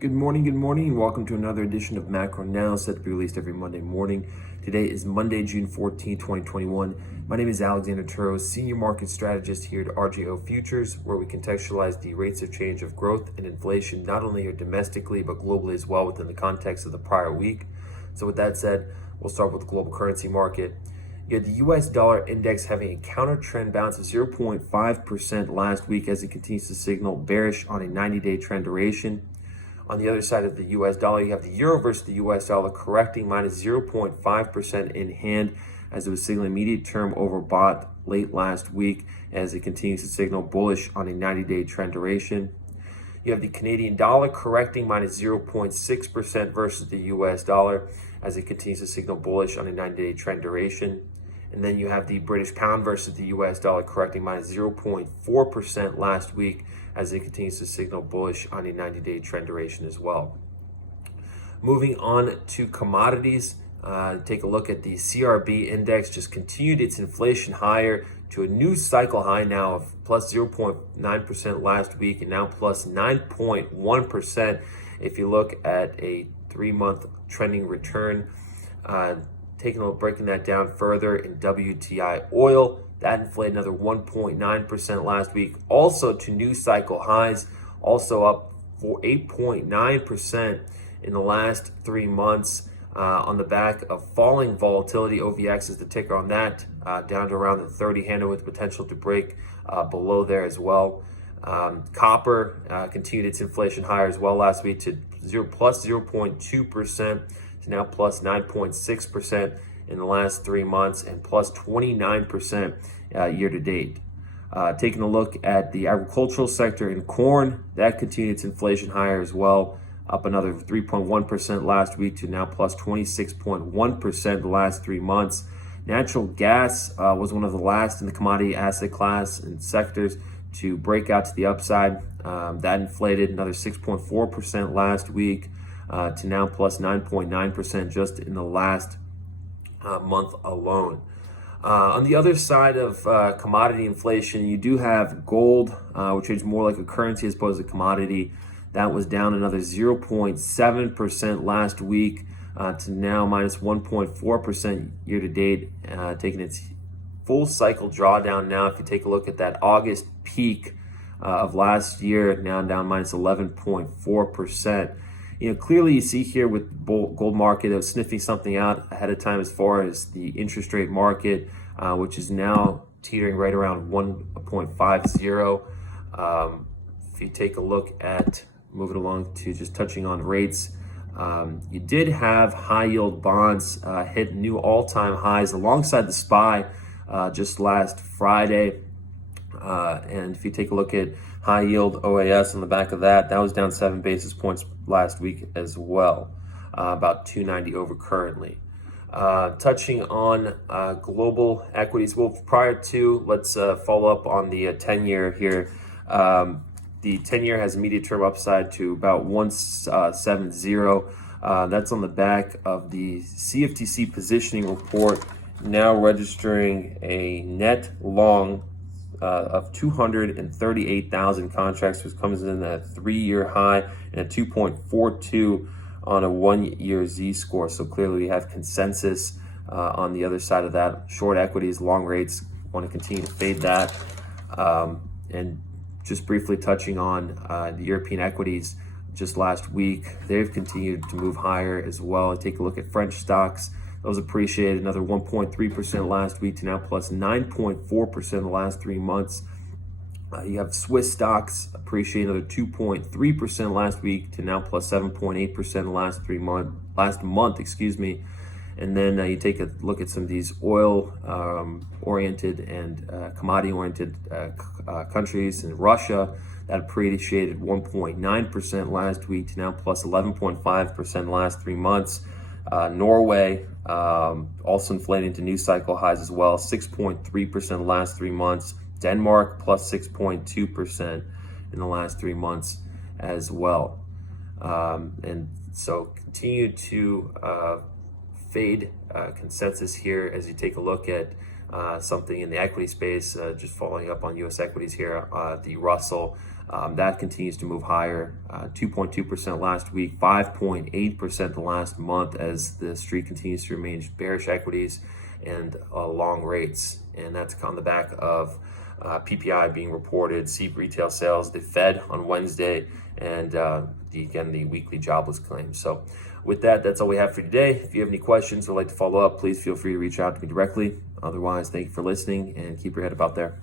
Good morning, and welcome to another edition of Macro Now, set to be released every Monday morning. Today is Monday, June 14, 2021. My name is Alexander Turro, Senior Market Strategist here at RJO Futures, where we contextualize the rates of change of growth and inflation, not only here domestically, but globally as well within the context of the prior week. So with that said, we'll start with the global currency market. You had the US dollar index having a counter trend bounce of 0.5% last week as it continues to signal bearish on a 90-day trend duration. On the other side of the US dollar, you have the euro versus the US dollar correcting minus 0.5% in hand as it was signaling immediate term overbought late last week as it continues to signal bullish on a 90-day trend duration. You have the Canadian dollar correcting minus 0.6% versus the US dollar as it continues to signal bullish on a 90-day trend duration. And then you have the British pound versus the US dollar correcting minus 0.4% last week as it continues to signal bullish on a 90-day trend duration as well. Moving on to commodities, take a look at the CRB index, just continued its inflation higher to a new cycle high now of plus 0.9% last week and now plus 9.1% if you look at a 3-month trending return. Breaking that down further in WTI oil, that inflated another 1.9% last week, also to new cycle highs, also up for 8.9% in the last 3 months on the back of falling volatility. OVX is the ticker on that, down to around the 30 handle with potential to break below there as well. Copper continued its inflation higher as well last week to plus 0.2% to now plus 9.6% in the last 3 months and plus 29% year to date. Taking a look at the agricultural sector in corn, that continued its inflation higher as well, up another 3.1% last week to now plus 26.1% the last 3 months. Natural gas was one of the last in the commodity asset class and sectors to break out to the upside. That inflated another 6.4% last week to now plus 9.9% just in the last month alone. On the other side of commodity inflation, you do have gold, which is more like a currency as opposed to commodity. That was down another 0.7% last week to now minus 1.4% year to date, taking its full cycle drawdown now. If you take a look at that August peak of last year, now down minus 11.4%. Clearly you see here with gold market, it was sniffing something out ahead of time as far as the interest rate market, which is now teetering right around 1.50. If you take a look at moving along to just touching on rates, you did have high yield bonds hit new all-time highs alongside the SPY just last Friday. And if you take a look at high yield OAS on the back of that, that was down 7 basis points last week as well, about 290 over currently. Touching on global equities, well, prior to, let's follow up on the 10-year here. The 10-year has immediate term upside to about 170. That's on the back of the CFTC positioning report, now registering a net long of 238,000 contracts, which comes in at a 3-year high and a 2.42 on a 1-year Z-score. So clearly we have consensus on the other side of that. Short equities, long rates, want to continue to fade that. And just briefly touching on the European equities, just last week, they've continued to move higher as well. Take a look at French stocks. Those appreciated another 1.3% last week to now plus 9.4% the last 3 months. You have Swiss stocks appreciate another 2.3% last week to now plus 7.8% the last month, excuse me. And then you take a look at some of these oil oriented and commodity oriented countries. In Russia, that appreciated 1.9% last week to now plus 11.5% the last 3 months. Norway also inflating to new cycle highs as well, 6.3% the last 3 months. Denmark plus 6.2% in the last 3 months as well. And so continue to fade consensus here as you take a look at something in the equity space, just following up on U.S. equities here. The Russell That continues to move higher, 2.2% last week, 5.8% the last month, as the street continues to remain bearish equities and long rates. And that's on the back of PPI being reported, see retail sales, the Fed on Wednesday, and the weekly jobless claims. So with that, that's all we have for today. If you have any questions or like to follow up, please feel free to reach out to me directly. Otherwise, thank you for listening and keep your head up out there.